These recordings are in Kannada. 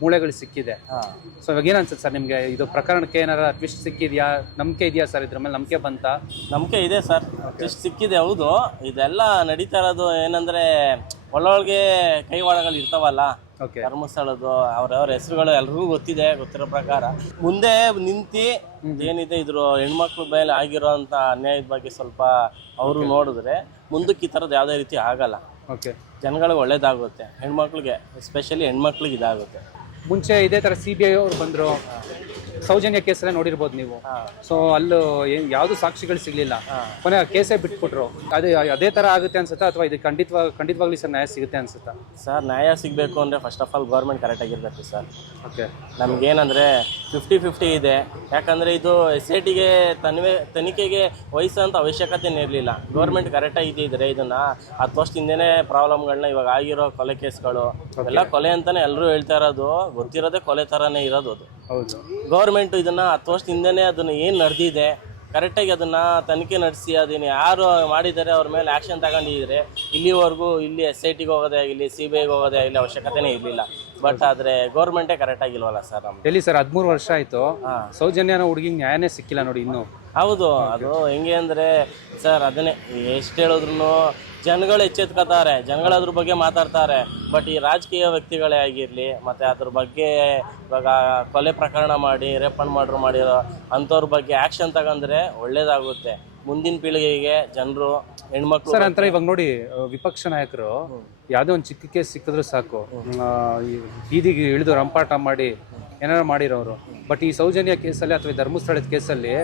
ಮೂಳೆಗಳು ಸಿಕ್ಕಿದೆ. ಸೊ ಇವಾಗ ಏನ್ ಅನ್ಸುತ್ತೆ ಸರ್ ನಿಮ್ಗೆ, ಇದು ಪ್ರಕರಣಕ್ಕೆ ಏನಾರ ಟ್ವಿಸ್ಟ್ ಸಿಕ್ಕಿದ್ಯಾ? ನಂಬಿಕೆ ಇದೆಯಾ ಸರ್ ಇದ್ರ ಮೇಲೆ? ನಂಬಿಕೆ ಬಂತ? ನಂಬಿಕೆ ಇದೆ ಸರ್, ಟ್ವಿಸ್ಟ್ ಸಿಕ್ಕಿದೆ. ಹೌದು, ಇದೆಲ್ಲ ನಡೀತಾ ಇರೋದು ಏನಂದ್ರೆ ಒಳ್ಳೊಳಗೆ ಕೈವಾಡಗಳು ಇರ್ತಾವಲ್ಲ, ಧರ್ಮಸ್ಥಳದ್ದು ಅವ್ರವ್ರ ಹೆಸರುಗಳು ಎಲ್ರಿಗೂ ಗೊತ್ತಿರೋ ಪ್ರಕಾರ. ಮುಂದೆ ನಿಂತು ಏನಿದೆ ಇದ್ರ ಹೆಣ್ಮಕ್ಳ ಮೇಲೆ ಆಗಿರೋಂಥ ಅನ್ಯಾಯದ ಬಗ್ಗೆ ಸ್ವಲ್ಪ ಅವರು ನೋಡಿದ್ರೆ ಮುಂದಕ್ಕೆ ಈ ಥರದ್ದು ಯಾವುದೇ ರೀತಿ ಆಗಲ್ಲ. ಜನಗಳಿಗೆ ಒಳ್ಳೇದಾಗುತ್ತೆ, ಹೆಣ್ಮಕ್ಳಿಗೆ ಎಸ್ಪೆಷಲಿ ಹೆಣ್ಮಕ್ಳಿಗೆ ಇದಾಗುತ್ತೆ. ಮುಂಚೆ ಇದೇ ತರ CBI ಅವ್ರು ಬಂದ್ರು, ಸೌಜನ್ಯ ಕೇಸಲ್ಲೇ ನೋಡಿರ್ಬೋದು ನೀವು. ಸೊ ಅಲ್ಲೂ ಯಾವ್ದು ಸಾಕ್ಷಿಗಳು ಸಿಗ್ಲಿಲ್ಲ, ಕೊನೆ ಕೇಸೇ ಬಿಟ್ಬಿಟ್ರು. ಅದೇ ತರ ಆಗುತ್ತೆ ಅನ್ಸುತ್ತಾ, ಅಥವಾ ಇದು ಖಂಡಿತವಾಗ್ಲಿ ಸರ್ ನ್ಯಾಯ ಸಿಗುತ್ತೆ ಅನ್ಸುತ್ತಾ? ಸರ್ ನ್ಯಾಯ ಸಿಗಬೇಕು ಅಂದರೆ first of all government correct ಆಗಿರ್ಬೇಕು ಸರ್. ನಮ್ಗೇನಂದ್ರೆ 50-50 ಇದೆ. ಯಾಕಂದರೆ ಇದು SITಗೆ ತನಿಖೆಗೆ ವಹಿಸೋಂಥ ಅವಶ್ಯಕತೆನೇ ಇರಲಿಲ್ಲ. ಗೌರ್ಮೆಂಟ್ ಕರೆಕ್ಟಾಗಿ ಇದ್ದಿದ್ರೆ ಇದನ್ನು 10 ವರ್ಷದ ಹಿಂದೆನೇ ಪ್ರಾಬ್ಲಮ್ಗಳನ್ನ, ಇವಾಗ ಆಗಿರೋ ಕೊಲೆ ಕೇಸ್ಗಳು ಎಲ್ಲ ಕೊಲೆ ಅಂತಲೇ ಎಲ್ಲರೂ ಹೇಳ್ತಾ ಇರೋದು, ಗೊತ್ತಿರೋದೇ ಕೊಲೆ ಥರನೇ ಇರೋದು ಅದು. ಗೌರ್ಮೆಂಟು ಇದನ್ನು 10 ವರ್ಷದ ಹಿಂದೆನೇ ಅದನ್ನು ಏನು ನಡೆದಿದೆ ಕರೆಕ್ಟಾಗಿ ಅದನ್ನು ತನಿಖೆ ನಡೆಸಿ ಅದನ್ನು ಯಾರು ಮಾಡಿದ್ದಾರೆ ಅವ್ರ ಮೇಲೆ ಆ್ಯಕ್ಷನ್ ತಗೊಂಡಿದ್ರೆ ಇಲ್ಲಿವರೆಗೂ ಇಲ್ಲಿ SITಗೆ ಹೋಗೋದೇ ಆಗಲಿ, CBIಗೆ ಹೋಗೋದೇ ಆಗಲಿ ಅವಶ್ಯಕತೆನೇ ಇರಲಿಲ್ಲ. ಬಟ್ ಆದರೆ ಗೌರ್ಮೆಂಟೇ ಕರೆಕ್ಟಾಗಿಲ್ವಲ್ಲ ಸರ್. ಎಲ್ಲಿ ಸರ್ 13 ವರ್ಷ ಆಯಿತು, ಸೌಜನ್ಯನ ಹುಡುಗಿಗೆ ನ್ಯಾಯನೇ ಸಿಕ್ಕಿಲ್ಲ ನೋಡಿ ಇನ್ನೂ. ಹೌದು, ಅದು ಹೆಂಗೆ ಅಂದರೆ ಸರ್ ಅದನ್ನೇ ಎಷ್ಟು ಹೇಳಿದ್ರು ಜನಗಳು ಎಚ್ಚೆತ್ಕೋತಾರೆ, ಜನಗಳು ಅದ್ರ ಬಗ್ಗೆ ಮಾತಾಡ್ತಾರೆ. ಬಟ್ ಈ ರಾಜಕೀಯ ವ್ಯಕ್ತಿಗಳೇ ಆಗಿರಲಿ, ಮತ್ತು ಅದ್ರ ಬಗ್ಗೆ ಇವಾಗ ಕೊಲೆ ಪ್ರಕರಣ ಮಾಡಿ ರೇಪನ್ ಮಾಡಿರೋ ಅಂಥವ್ರ ಬಗ್ಗೆ ಆ್ಯಕ್ಷನ್ ತಗೊಂಡ್ರೆ ಒಳ್ಳೇದಾಗುತ್ತೆ ಮುಂದಿನ ಪೀಳಿಗೆಗೆ. ಜನರು ಹೆಣ್ಮಕ್ಳು ಸರ್ ಅಂತಾರೆ ಇವಾಗ ನೋಡಿ, ವಿಪಕ್ಷ ನಾಯಕರು ಯಾವುದೋ ಒಂದು ಚಿಕ್ಕ ಕೇಸ್ ಸಿಕ್ಕಿದ್ರು ಸಾಕು, ಬೀದಿಗೆ ಇಳಿದು ರಂಪಾಟ ಮಾಡಿ ಏನಾರು ಮಾಡಿರೋರು. ಬಟ್ ಈ ಸೌಜನ್ಯ ಕೇಸಲ್ಲಿ ಅಥವಾ ಧರ್ಮಸ್ಥಳದ ಕೇಸಲ್ಲಿ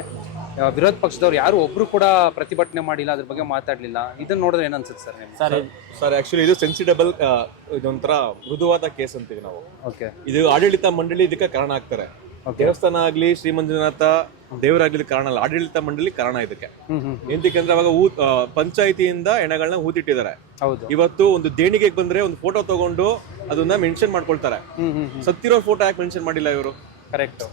ವಿರೋಧ ಪಕ್ಷದವ್ರು ಯಾರು ಒಬ್ರು ಕೂಡ ಪ್ರತಿಭಟನೆ ಮಾಡಿಲ್ಲ, ಅದ್ರ ಬಗ್ಗೆ ಮಾತಾಡಲಿಲ್ಲ. ಇದನ್ನ ನೋಡಿದ್ರೆ ಏನನ್ಸುತ್ತೆ ಸರ್ ನಿಮ್ಗೆ? ಸರ್ ಆಕ್ಚುಲಿ ಇದು ಸೆನ್ಸಿಟಬಲ್, ಇದೊಂಥರ ಮೃದುವಾದ ಕೇಸ್ ಅಂತೀವಿ ನಾವು. ಇದು ಆಡಳಿತ ಮಂಡಳಿ ಇದಕ್ಕೆ ಕಾರಣ ಆಗ್ತಾರೆ. ದೇವಸ್ಥಾನ ಆಗ್ಲಿ, ಶ್ರೀ ಮಂಜುನಾಥ ದೇವರಾಗ್ಲಿ ಕಾರಣ ಅಲ್ಲ, ಆಡಳಿತ ಮಂಡಳಿ ಕಾರಣ ಇದಕ್ಕೆ. ಎಂತಕ್ಕಂದ್ರೆ ಅವಾಗ ಪಂಚಾಯಿತಿಯಿಂದ ಹೆಣಗಳನ್ನ ಹೂತಿಟ್ಟಿದ್ದಾರೆ. ಇವತ್ತು ಒಂದು ದೇಣಿಗೆಗೆ ಬಂದ್ರೆ ಒಂದು ಫೋಟೋ ತಗೊಂಡು ಅದನ್ನ ಮೆನ್ಷನ್ ಮಾಡ್ಕೊಳ್ತಾರೆ. ಸತ್ತಿರೋ ಫೋಟೋ ಯಾಕೆ ಮೆನ್ಷನ್ ಮಾಡಿಲ್ಲ ಇವರು? ಕರೆಕ್ಟ್.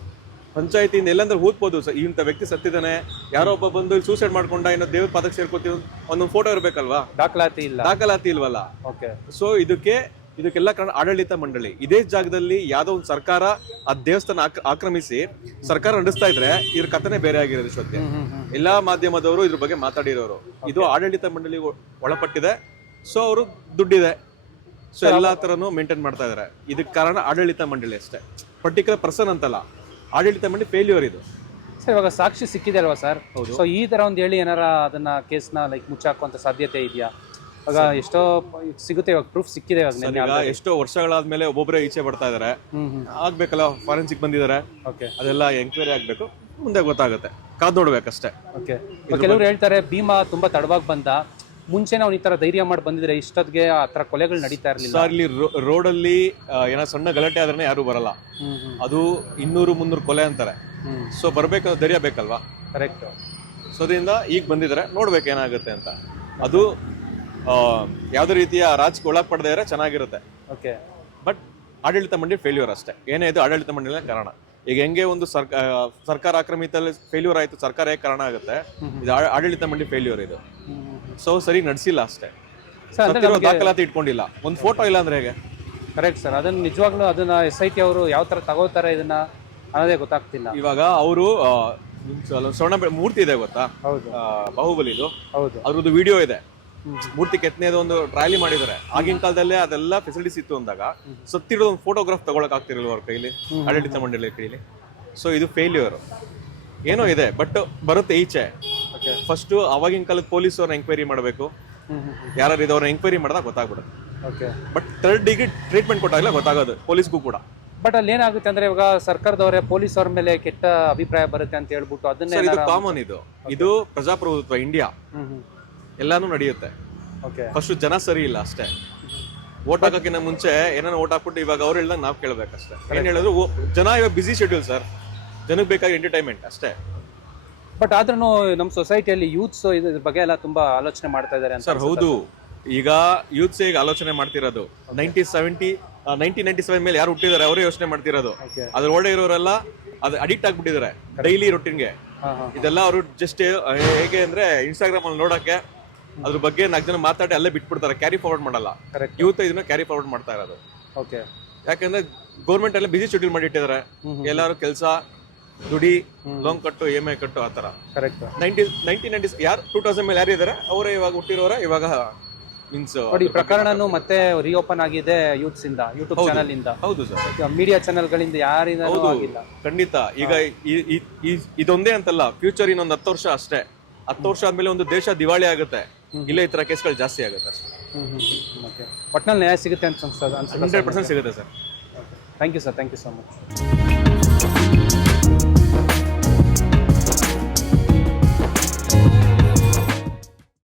ಪಂಚಾಯತಿಯಿಂದ ಎಲ್ಲಂದ್ರೆ ಹೂತ್ಬೋದು, ಇಂಥ ವ್ಯಕ್ತಿ ಸತ್ತಿದ್ದಾನೆ, ಯಾರೋ ಒಬ್ಬ ಬಂದು ಸೂಸೈಡ್ ಮಾಡ್ಕೊಂಡ, ಏನೋ ದೇವ್ರ ಪದಕ್ಕೆ ಸೇರ್ಕೋತೀವಿ, ಒಂದೊಂದು ಫೋಟೋ ಇರ್ಬೇಕಲ್ವಾ? ದಾಖಲಾತಿ ಇಲ್ವಲ್ಲ. ಸೊ ಇದಕ್ಕೆಲ್ಲ ಕಾರಣ ಆಡಳಿತ ಮಂಡಳಿ. ಇದೇ ಜಾಗದಲ್ಲಿ ಯಾವ್ದೋ ಒಂದು ಸರ್ಕಾರ ಆ ದೇವಸ್ಥಾನ ಆಕ್ರಮಿಸಿ ಸರ್ಕಾರ ನಡೆಸ್ತಾ ಇದ್ರೆ ಇದ್ರ ಕಥನೆ ಬೇರೆ ಆಗಿರೋದು. ಶ್ರದ್ಧೆ ಎಲ್ಲಾ ಮಾಧ್ಯಮದವರು ಇದ್ರ ಬಗ್ಗೆ ಮಾತಾಡಿರೋರು. ಇದು ಆಡಳಿತ ಮಂಡಳಿ ಒಳಪಟ್ಟಿದೆ. ಸೊ ಅವರು ದುಡ್ಡಿದೆ, ಸೊ ಎಲ್ಲಾ ತರನು ಮೇಂಟೈನ್ ಮಾಡ್ತಾ ಇದಾರೆ. ಇದಕ್ಕೆ ಕಾರಣ ಆಡಳಿತ ಮಂಡಳಿ ಅಷ್ಟೇ, ಪರ್ಟಿಕ್ಯುಲರ್ ಪರ್ಸನ್ ಅಂತಲ್ಲ. ಆಡಳಿತ ಮಂಡಳಿ ಫೇಲ್ಯೂರ್ ಇದು. ಸರ್ ಇವಾಗ ಸಾಕ್ಷಿ ಸಿಕ್ಕಿದೆ ಅಲ್ವಾ ಸರ್? ಸೊ ಈ ತರ ಒಂದು ಹೇಳಿ ಏನಾರ ಅದನ್ನ ಕೇಸ್ನ ಮುಚ್ಚಾಕುವಂತ ಸಾಧ್ಯತೆ ಇದೆಯಾ? ಇವಾಗ ಎಷ್ಟೋ ಸಿಗುತ್ತೆ, ಇವಾಗ ಪ್ರೂಫ್ ಸಿಕ್ಕಿದೆ. ಎಷ್ಟೋ ವರ್ಷಗಳಾದ್ಮೇಲೆ ಒಬ್ಬೊಬ್ಬರೇ ಈಚೆ ಬರ್ತಾ ಇದಾರೆ. ಆಗ್ಬೇಕಲ್ಲ, ಫಾರೆನ್ಸಿಕ್ ಬಂದಿದ್ದಾರೆ, ಅದೆಲ್ಲ ಎಂಕ್ವೈರಿ ಆಗ್ಬೇಕು, ಮುಂದೆ ಗೊತ್ತಾಗುತ್ತೆ, ಕಾದ್ ನೋಡ್ಬೇಕಷ್ಟೇ. ಕೆಲವರು ಹೇಳ್ತಾರೆ ಭೀಮಾ ತುಂಬಾ ತಡವಾಗಿ ಬಂದ, ಮುಂಚೆನೇ ಅವ್ನು ಈ ತರ ಧೈರ್ಯ ಮಾಡಿ ಬಂದಿದ್ರೆ ಇಷ್ಟೊತ್ತಿಗೆ ಆ ತರ ಕೊಲೆಗಳು ನಡೀತಾ ಇರಲಿಲ್ಲ. ಸರ್ ಇಲ್ಲಿ ರೋಡಲ್ಲಿ ಏನೋ ಸಣ್ಣ ಗಲಾಟೆ ಆದ್ರೆ ಯಾರು ಬರಲ್ಲ, ಅದು 200-300 ಕೊಲೆ ಅಂತಾರೆ. ಸೊ ಬರ್ಬೇಕಾದ್ರೆ ಧೈರ್ಯ ಬೇಕಲ್ವಾ? ಕರೆಕ್ಟ್. ಸೊ ಅದರಿಂದ ಈಗ ಬಂದಿದ್ದಾರೆ, ನೋಡ್ಬೇಕು ಏನಾಗುತ್ತೆ ಅಂತ. ಅದು ಯಾವ್ದೇ ರೀತಿಯ ರಾಜಕೀಯ ಒಳಗ್ ಪಡೆದೇ ಇದ್ರೆ ಚೆನ್ನಾಗಿರುತ್ತೆ. ಬಟ್ ಆಡಳಿತ ಮಂಡಳಿ ಫೇಲ್ಯೂರ್ ಅಷ್ಟೇ. ಏನೇ ಇದು ಆಡಳಿತ ಮಂಡಳಿ ಕಾರಣ. ಈಗ ಹೆಂಗೆ ಒಂದು ಸರ್ಕಾರ ಆಕ್ರಮಿತಲ್ಲಿ ಫೇಲ್ಯೂರ್ ಆಯ್ತು, ಸರ್ಕಾರ ಹೇಗೆ ಕಾರಣ ಆಗುತ್ತೆ, ಇದು ಆಡಳಿತ ಮಂಡಳಿ ಫೇಲ್ಯೂರ್ ಇದು. ಸೊ ಸರಿ ನಡೆಸಿಲ್ಲ ಅಷ್ಟೇ, ದಾಖಲಾತಿ ಇಟ್ಕೊಂಡಿಲ್ಲ, ಒಂದು ಫೋಟೋ ಇಲ್ಲ ಅಂದ್ರೆ ಹೇಗೆ? Correct sir. ಅದನ್ನ ನಿಜವಾಗ್ಲೂ ಅದನ್ನ SIT ಅವರು ಯಾವ ತರ ತಗೋತಾರೆ ಇದನ್ನ ಅನ್ನೋದೇ ಗೊತ್ತಾಗ್ತಿಲ್ಲ. ಇವಾಗ ಅವರು ಸ್ವರ್ಣ ಮೂರ್ತಿ ಇದೆ ಗೊತ್ತಾ, ಬಾಹುಬಲಿದು, ಅದ್ರದ್ದು ವಿಡಿಯೋ ಇದೆ. ಮೂರ್ತಿ ಕೆತ್ತನೆದು ಒಂದು ಟ್ರಾಲಿ ಮಾಡಿದ್ದಾರೆ. ಆಗಿನ ಕಾಲದಲ್ಲೇ ಅದೆಲ್ಲ ಫೆಸಿಲಿಟೀಸ್ ಇತ್ತು ಅಂದಾಗ ಸತ್ತಿರೋದು ಒಂದು ಫೋಟೋಗ್ರಾಫ್ ತಗೊಳಕ್ ಆಗ್ತಿರಲ್ವ ಅವ್ರ ಕೈಲಿ, ಆಡಳಿತ ಮಂಡಳಿ ಕೈಲಿ. ಸೊ ಇದು ಫೇಲ್ಯೂರ್. ಏನೋ ಇದೆ ಬಟ್ ಬರುತ್ತೆ ಈಚೆ. ಫಸ್ಟ್ ಅವಾಗಿನ ಕಾಲದ ಪೊಲೀಸ್ ಅವ್ರನ್ನ ಎಂಕ್ವೈರಿ ಮಾಡಬೇಕು, ಯಾರು ಇದವ್ರನ್ನ ಎಂಕ್ವೈರಿ ಮಾಡಿದಾಗ ಗೊತ್ತಾಗ್ಬಿಡುತ್ತೆ. ಬಟ್ 3rd ಡಿಗ್ರಿ ಟ್ರೀಟ್ಮೆಂಟ್ ಕೊಟ್ಟಾಗಲೇ ಗೊತ್ತಾಗೋದು ಪೊಲೀಸ್ಗೂ ಕೂಡ. ಬಟ್ ಅಲ್ಲಿ ಏನಾಗುತ್ತೆ ಅಂದ್ರೆ ಇವಾಗ ಸರ್ಕಾರದವರೇ ಪೊಲೀಸ್ ಅವ್ರ ಮೇಲೆ ಕೆಟ್ಟ ಅಭಿಪ್ರಾಯ ಬರುತ್ತೆ ಅಂತ ಹೇಳ್ಬಿಟ್ಟು ಅದನ್ನ ಇದು ಕಾಮನ್. ಇದು ಪ್ರಜಾಪ್ರಭುತ್ವ, ಇಂಡಿಯಾ, ಎಲ್ಲಾನು ನಡೆಯುತ್ತೆ. ಫಸ್ಟ್ ಜನ ಸರಿ ಇಲ್ಲ ಅಷ್ಟೇ. ವೋಟ್ ಹಾಕಕ್ಕಿಂತ ಮುಂಚೆ ಏನಾನ ವೋಟ್ ಹಾಕ್ಬಿಟ್ಟು ಇವಾಗ ಅವ್ರು ಹೇಳ್ದಂಗೆ ನಾವು ಕೇಳ್ಬೇಕಷ್ಟೇ. ಏನ್ ಹೇಳಿದ್ರು ಜನ ಇವಾಗ ಬಿಸಿ ಶೆಡ್ಯೂಲ್ ಸರ್, ಜನಕ್ಕೆ ಬೇಕಾಗಿ ಎಂಟರ್ಟೈನ್ಮೆಂಟ್ ಅಷ್ಟೇ. ಬಟ್ ಆದ್ರೂ ನಮ್ಮ ಸೊಸೈಟಿಯಲ್ಲಿ ಯೂತ್ಸ್ ಇದ್ರ ಬಗ್ಗೆ ಎಲ್ಲ ತುಂಬಾ ಆಲೋಚನೆ ಮಾಡ್ತಾ ಇದಾರೆ ಸರ್. ಹೌದು, ಈಗ ಯೂತ್ಸ್ ಈಗ ಆಲೋಚನೆ ಮಾಡ್ತಿರೋದು 1997 ಮೇಲೆ ಯಾರು ಹುಟ್ಟಿದಾರೆ ಅವರೇ ಯೋಚನೆ ಮಾಡ್ತಿರೋದು. ಅದ್ರ ಒಳ್ಳೆ ಇರೋರೆಲ್ಲ ಅದು ಅಡಿಕ್ಟ್ ಆಗ್ಬಿಟ್ಟಿದ್ದಾರೆ ಡೈಲಿ ರೊಟೀನ್ಗೆ. ಇದೆಲ್ಲ ಅವರು ಜಸ್ಟ್ ಹೇಗೆ ಅಂದ್ರೆ ಇನ್ಸ್ಟಾಗ್ರಾಮ್ ಅಲ್ಲಿ ನೋಡಕ್ಕೆ ಅದ್ರ ಬಗ್ಗೆ 4 ಜನ ಮಾತಾಡಿ ಅಲ್ಲೇ ಬಿಟ್ಬಿಡ್ತಾರೆ, ಕ್ಯಾರಿ ಫಾರ್ವರ್ಡ್ ಮಾಡಲ್ಲ. ಯೂತ್ ಇದನ್ನ ಕ್ಯಾರಿ ಫಾರ್ವರ್ಡ್ ಮಾಡ್ತಾ ಇರೋದು. ಯಾಕಂದ್ರೆ ಗೌರ್ಮೆಂಟ್ ಎಲ್ಲ ಬಿಸಿ ಶೆಡ್ಯೂಲ್ ಮಾಡಿಟ್ಟಿದ್ದಾರೆ. ಎಲ್ಲರೂ ಕೆಲಸ ದುಡಿ, ಲೋನ್ ಕಟ್ಟು, EMI ಕಟ್ಟು, ಆ ಥರ. ಕರೆಕ್ಟ್. 1990 ಯಾರು 2000 ಮೇಲೆ ಯಾರು ಇದ್ದಾರೆ ಅವರೇ ಇವಾಗ ಹುಟ್ಟಿರೋರ ಇವಾಗ ಮೀನ್ಸ್ ನೋಡಿ, ಪ್ರಕರಣನು ಮತ್ತೆ ರಿಓಪನ್ ಆಗಿದೆ ಯೂಟ್ಸ್ ಇಂದ, ಯೂಟ್ಯೂಬ್ ಚಾನಲ್ ಇಂದ. ಹೌದು ಸರ್, ಮೀಡಿಯಾ ಚಾನಲ್ ಗಳಿಂದ ಯಾರಿಂದಲೂ ಆಗಿಲ್ಲ. ಖಂಡಿತ. ಈಗ ಇದೊಂದೇ ಅಂತಲ್ಲ, ಫ್ಯೂಚರ್ ಇನ್ನೊಂದು 10 ವರ್ಷ ಅಷ್ಟೇ. 10 ವರ್ಷ ಆದ್ಮೇಲೆ ಒಂದು ದೇಶ ದಿವಾಳಿ ಆಗುತ್ತೆ, ಇಲ್ಲೇ ಈ ತರ ಕೇಸ್ಗಳು ಜಾಸ್ತಿ ಆಗುತ್ತೆ ಅಷ್ಟೇ. ಒಟ್ನಲ್ಲಿ ನ್ಯಾಯ ಸಿಗುತ್ತೆ ಅಂತ ಅನ್ಸುತ್ತೆ. 100% ಸಿಗುತ್ತೆ sir. Thank you sir, thank you so much.